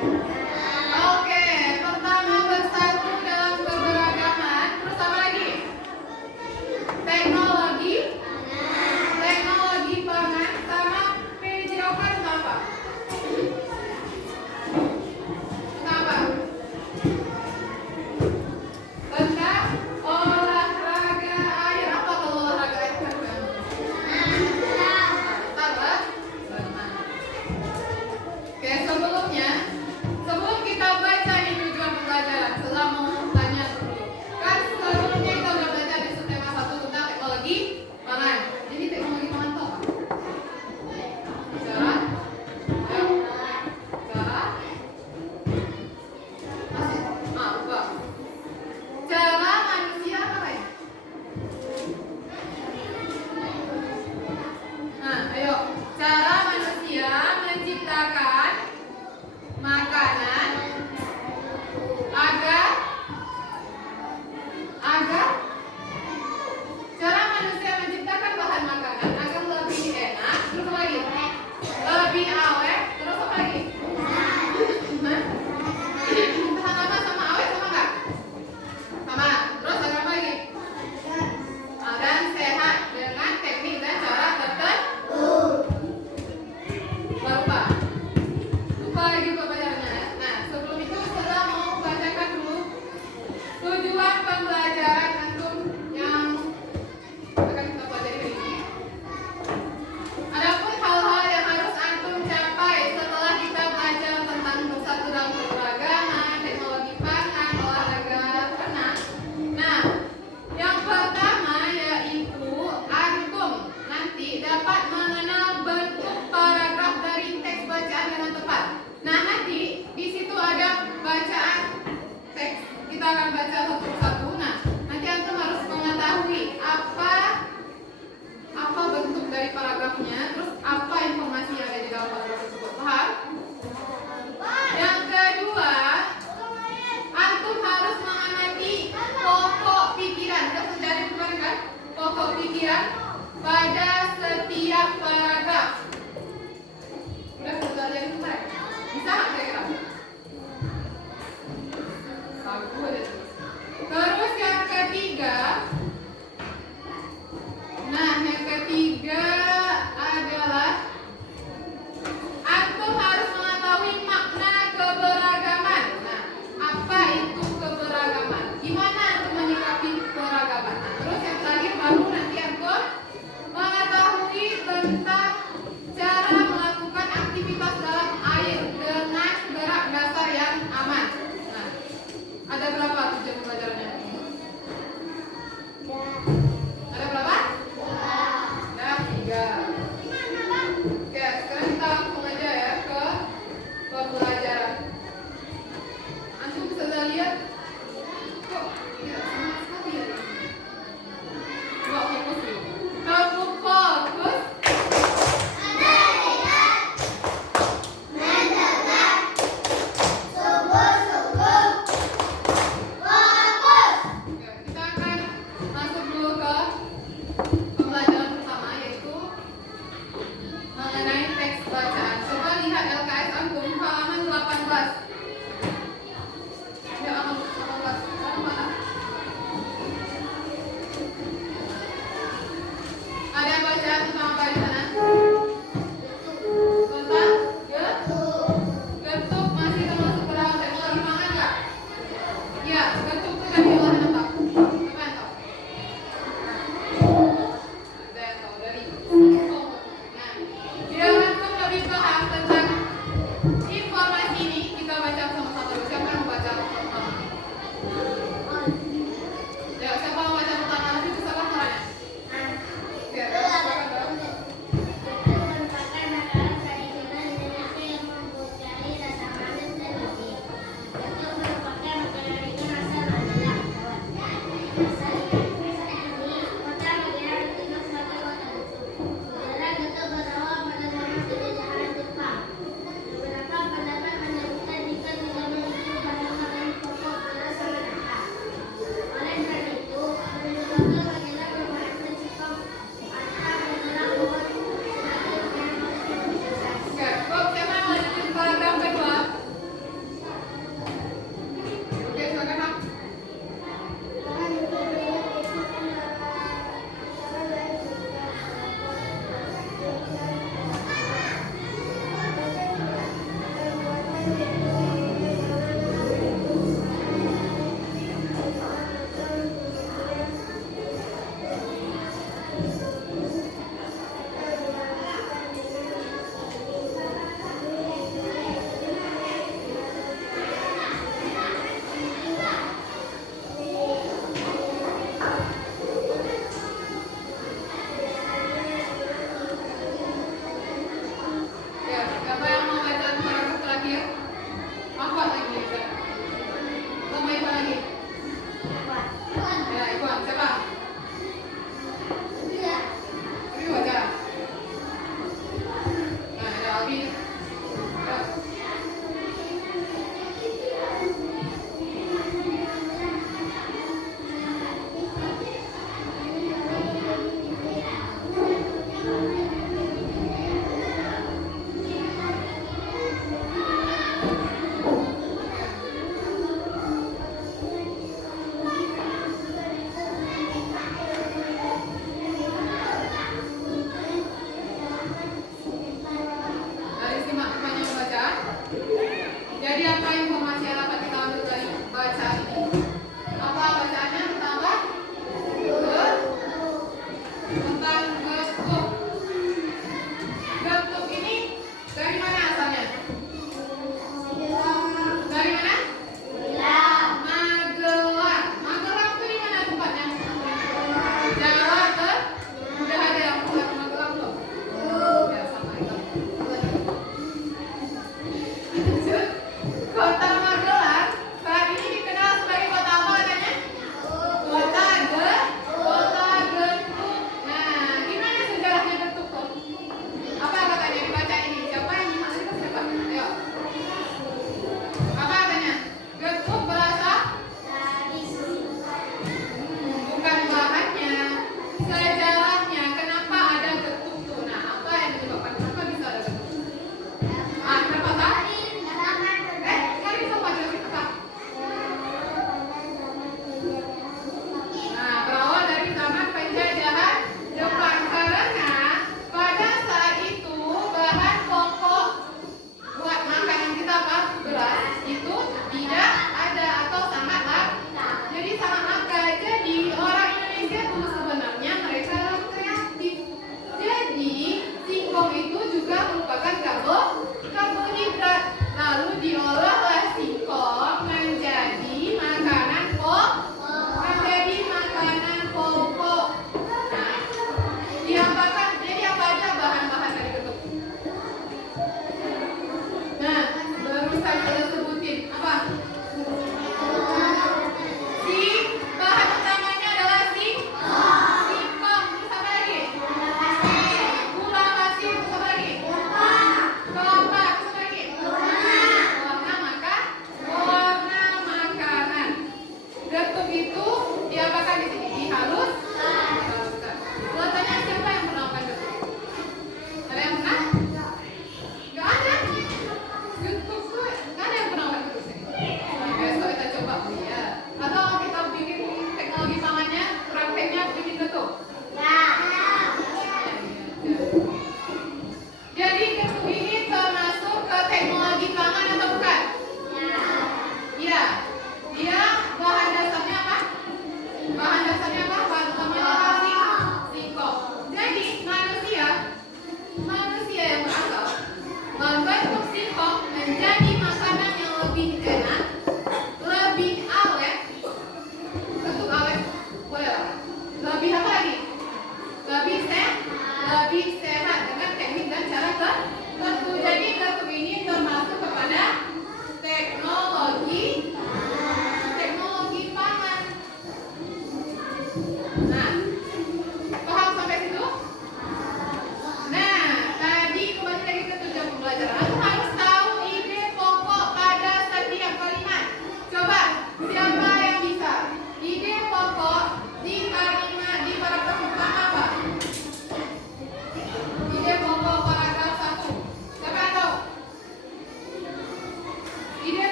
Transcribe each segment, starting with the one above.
Oke, pertama bersatu dalam keberagaman. Terus apa lagi? Teknologi. Teknologi pangan sama PJOK itu apa? Apa? Tentang olahraga air. Apa kalau olahraga air kan? Benar. Oke, sebelum kita baca nih tujuan pembelajaran, setelah mau tanya dulu. Kan sebelumnya kita udah belajar di subtema 1 tentang teknologi pangan. Jadi teknologi pangan itu apa? Cara? Ayo. Cara? Masih? Lupa. Cara manusia apa ya? Nah, ayo. Cara manusia menciptakan makanan agar cara manusia menciptakan bahan makanan agar lebih enak, terus apa lagi? Lebih awet, terus apa lagi? Tahan lama sama awet sama enggak? Sama. Terus ada apa lagi? Dan sehat dengan teknik dan cara tertentu. Lupa. Lupa lagi pembelajarannya. Nah, sebelum itu saya mau bacakan dulu tujuan pembelajaran antum yang akan kita pelajari hari ini. Adapun hal-hal yang harus antum capai setelah kita belajar tentang bersatu dalam keberagaman, teknologi pangan, olahraga renang. Nah, yang pertama yaitu antum nanti dapat mengenal bentuk paragraf dari teks bacaan dengan tepat. Nah, nanti di situ ada bacaan teks. Kita akan baca satu persatu. Nah, nanti antum harus mengetahui apa bentuk dari paragrafnya, terus apa informasi yang ada di dalam paragraf tersebut. Paham? Yang kedua, antum harus mengamati pokok pikiran. Kita pelajari kemarin kan? Pokok pikiran pada setiap paragraf. Udah pelajari kemarin? Bisa nggak kira-kira? Bagus aja terus. Terus yang ketiga, adalah antum harus mengetahui makna keberagaman. Nah, apa itu keberagaman? Gimana antum menyikapi keberagaman? Nah, terus yang terakhir baru nanti antum mengetahui tentang cara melakukan aktivitas dalam air dengan gerak dasar yang aman. Nah, ada berapa tujuan pembelajarannya? Ada berapa? Ada 3. Oke, sekarang kita langsung aja ya ke pembelajaran. Antum bisa lihat kok tidak sama sekali ya? Coba fokus dulu. Kamu fokus. informasi yang dapat kita ambil dari bacaan ini? Apa bacaannya? Pertama, tentang getuk. Getuk ini dari mana asalnya? Dari mana? Magelang. Magelang itu di mana tempatnya? Jawa ke? Udah ada yang bukan Magelang belum? Ya sama itu. Kota Magelang saat ini dikenal sebagai kota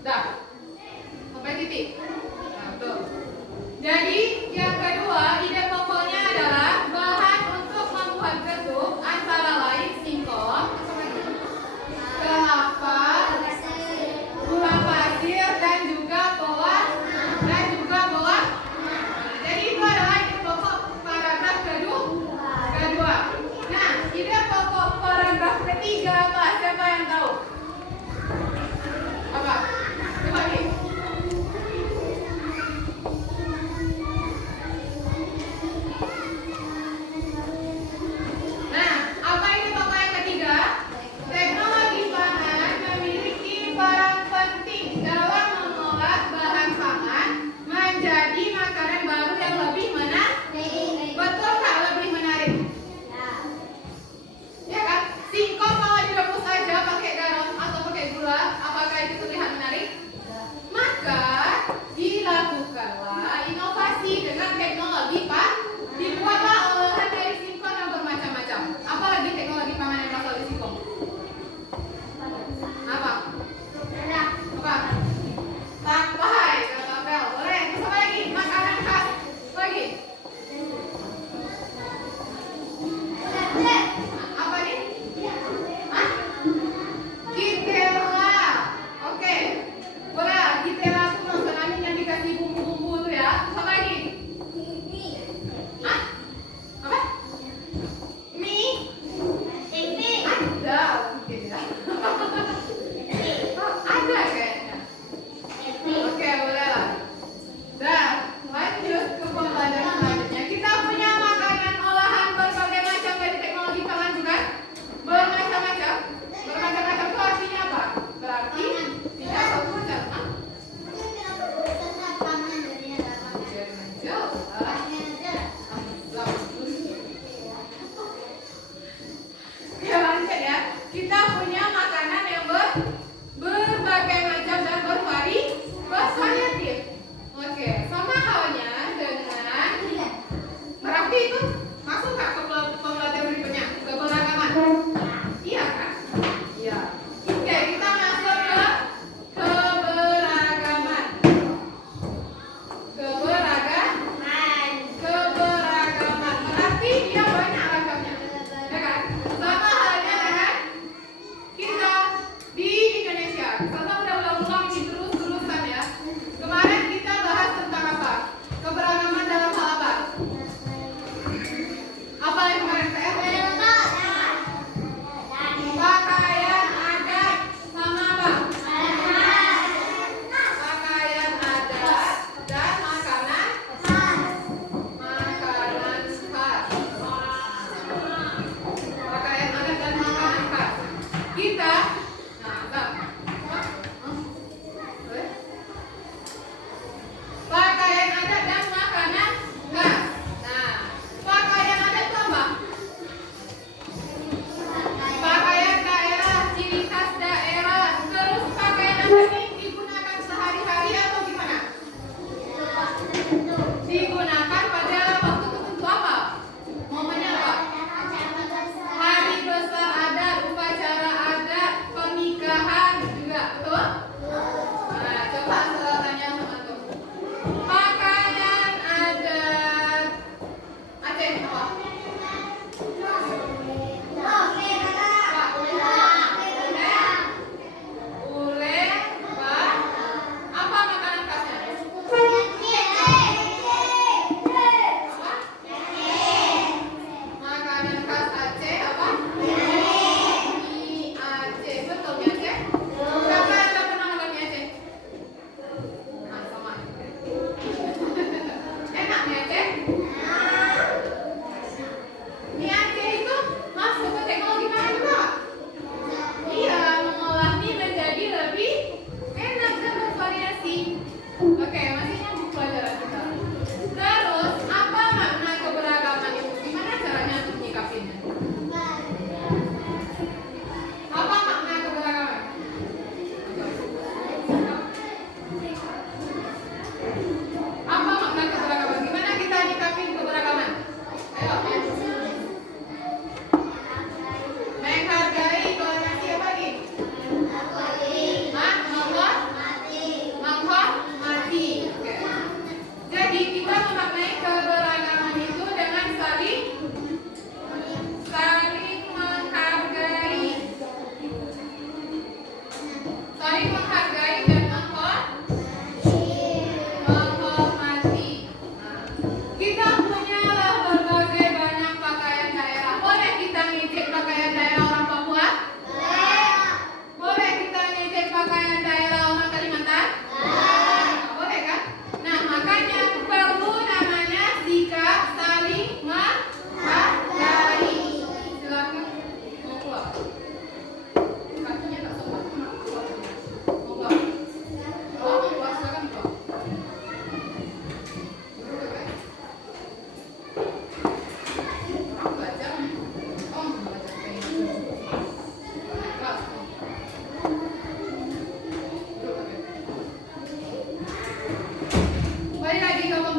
Dah. Sampai titik. Nah, tuh. Jadi yang kedua, ide pokoknya adalah bahan untuk membuat getuk antara lain singkong, kelapa, gula pasir dan juga bawang. Jadi itu adalah ide pokok paragraf kedua. Nah, ide pokok paragraf ketiga apa? Siapa yang tahu? Apa? Coba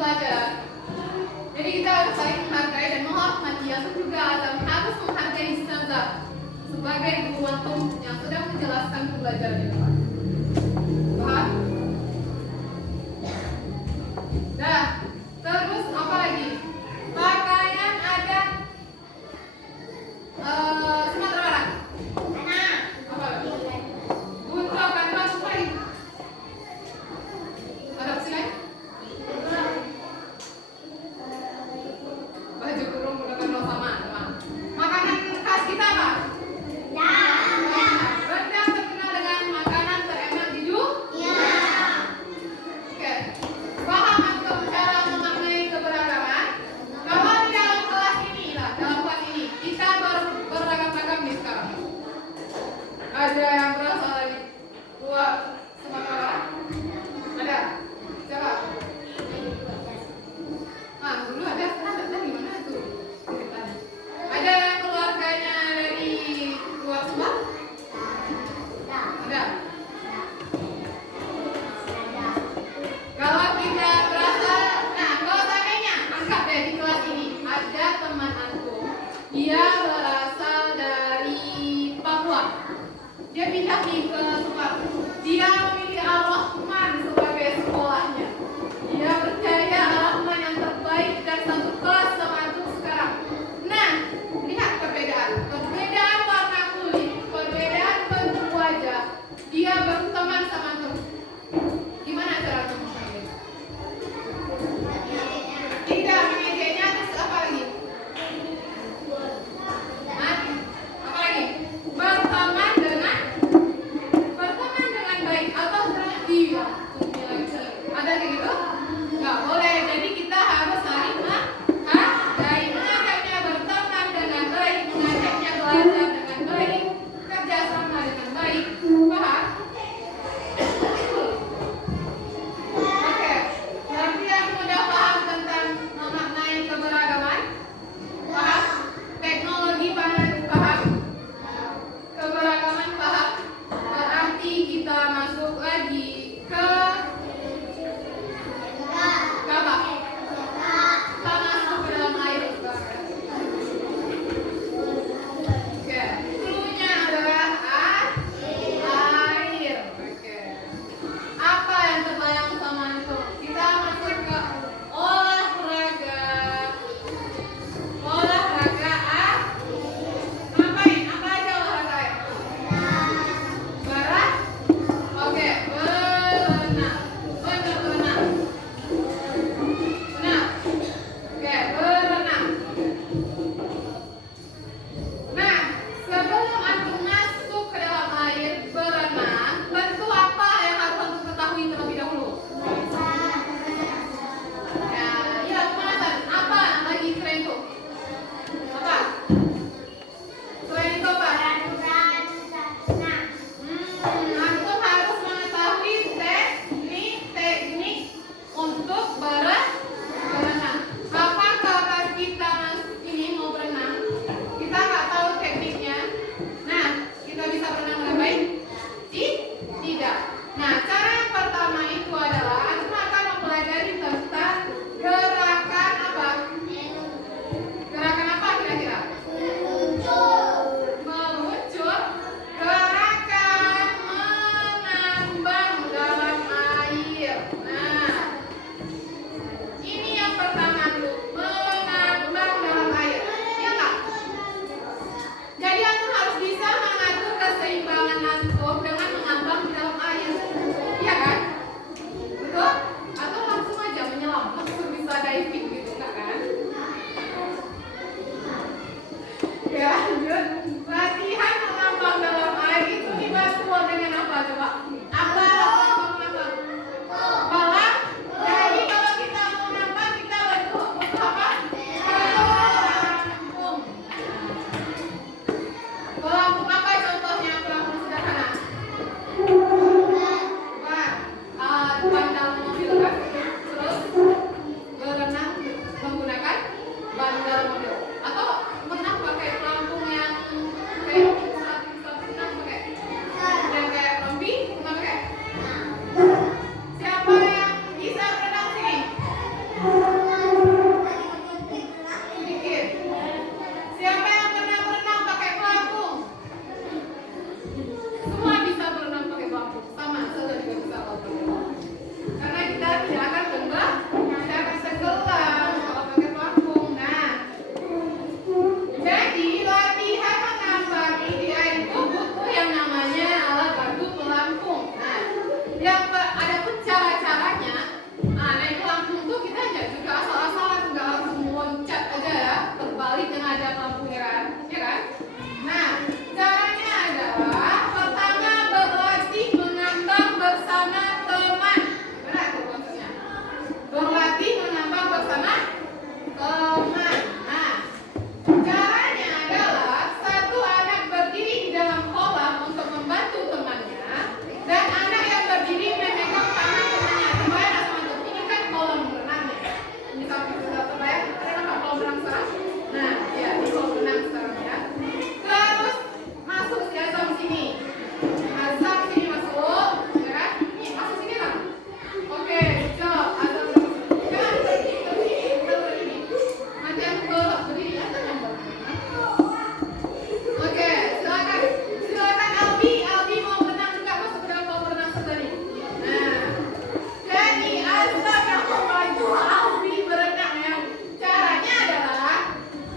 belajar. Jadi kita harus saling menghargai dan menghormati, yang juga kami harus menghargai ustazah sebagai guru antum yang sedang menjelaskan pembelajaran ini. Paham? Dah. Terus apa lagi? Pakaian adat Sumatera Barat. Apa? Bunga kan masuk lagi. Ada opsi lain? Baju kurung udah kenal sama teman. Makanan khas kita apa? Rendang terkenal dengan makanan Adapun cara-caranya, nah naik pelampung tuh kita aja juga asal-asalan, nggak langsung loncat aja ya, terbalik yang ada lampunya kan, ya kan? Nah, caranya adalah pertama berlatih menambang bersama teman. Benar tuh konsepnya. Berlatih menambang bersama teman. Nah, caranya adalah satu anak berdiri di dalam kolam untuk membantu temannya, dan anak yang berdiri memegang tangan temannya. Terbayang nggak teman-teman? Ini kan kolam renangnya. Ini sampai sudah terbayang. Ada nggak kolam renang sekarang? Nah, ya ini kolam renang sekarang ya. Terus masuk si Azam sini. Azam sini masuk, ya kan? Ini masuk sini lah. Oke, coba Azam masuk. Jangan berdiri. Nanti aku belok berdiri. Azam yang belok. Oke, silakan Albi mau berenang juga, masuk ke dalam kolam renang tadi. Nah, jadi Azam yang membantu Albi berenang ya. Caranya adalah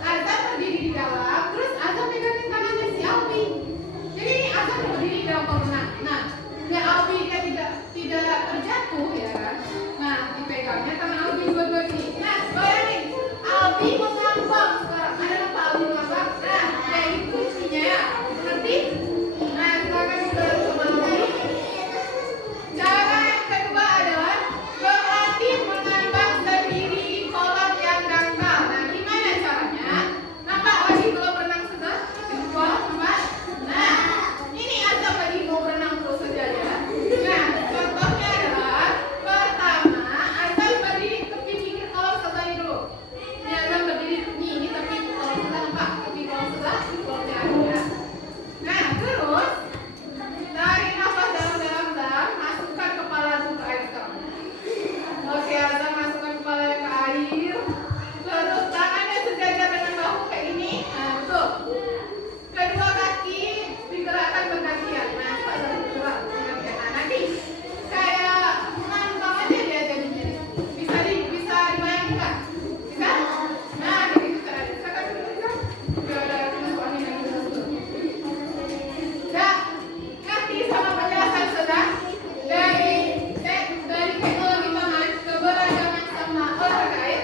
Azam berdiri di dalam, terus Azam pegangin tangannya si Albi. Jadi ini Azam berdiri di dalam kolam renang. Nah, biar Albi dia tidak terjatuh ya kan. Nah, dipegangnya tangan Albi dua-dua gini. Nah, bayangin Albi mengambang sekarang. Ada apa Albi mengambang? Nah, kayak itu isinya ya. Nanti, nah silakan ke teman Albi. Cara yang kedua adalah berlatih menambang sendiri di kolam yang dangkal. Nah, gimana caranya? Nampak lagi kolam renang sudah? Kedua, nampak? Nah, ini Azam lagi mau berenang terus saja ya. Nah, contohnya adalah pertama Azam berdiri tepi pinggir kolam sebelah ini dulu. Ini Azam berdiri nih, ini tepi kolam sebelah, nampak? Tepi kolam sebelah, kolamnya ada ya. Nah, terus tarik nafas dalam-dalam, masukkan kepala ke air sekarang. Oke, Azam masukkan kepala ke air. Terus tangannya sejajar dengan bahu kayak ini. Nah, betul. Kedua kaki digerakkan bergantian. Nah, coba Azam gerak bergantian. Nah, nanti kayak menantang aja dia jadinya. Bisa dibayangkan nggak? Bisa? Nah, begitu caranya. Silakan dulu, Azam. Udah masuk angin lagi dulu. Dah, ngerti sama penjelasan sudah? Dari teknologi pangan, keberagaman sama olahraga air.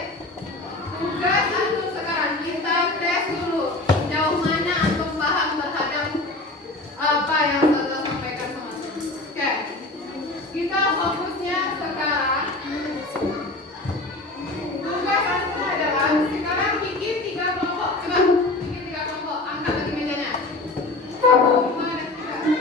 Tugas antum sekarang kita tes dulu jauh mana antum paham terhadap apa yang saya sampaikan sama antum. Oke, kita fokusnya sekarang. Tugas antum adalah sekarang bikin 3 kelompok. Coba bikin 3 kelompok. Angkat lagi mejanya. 1, 2, dan 3.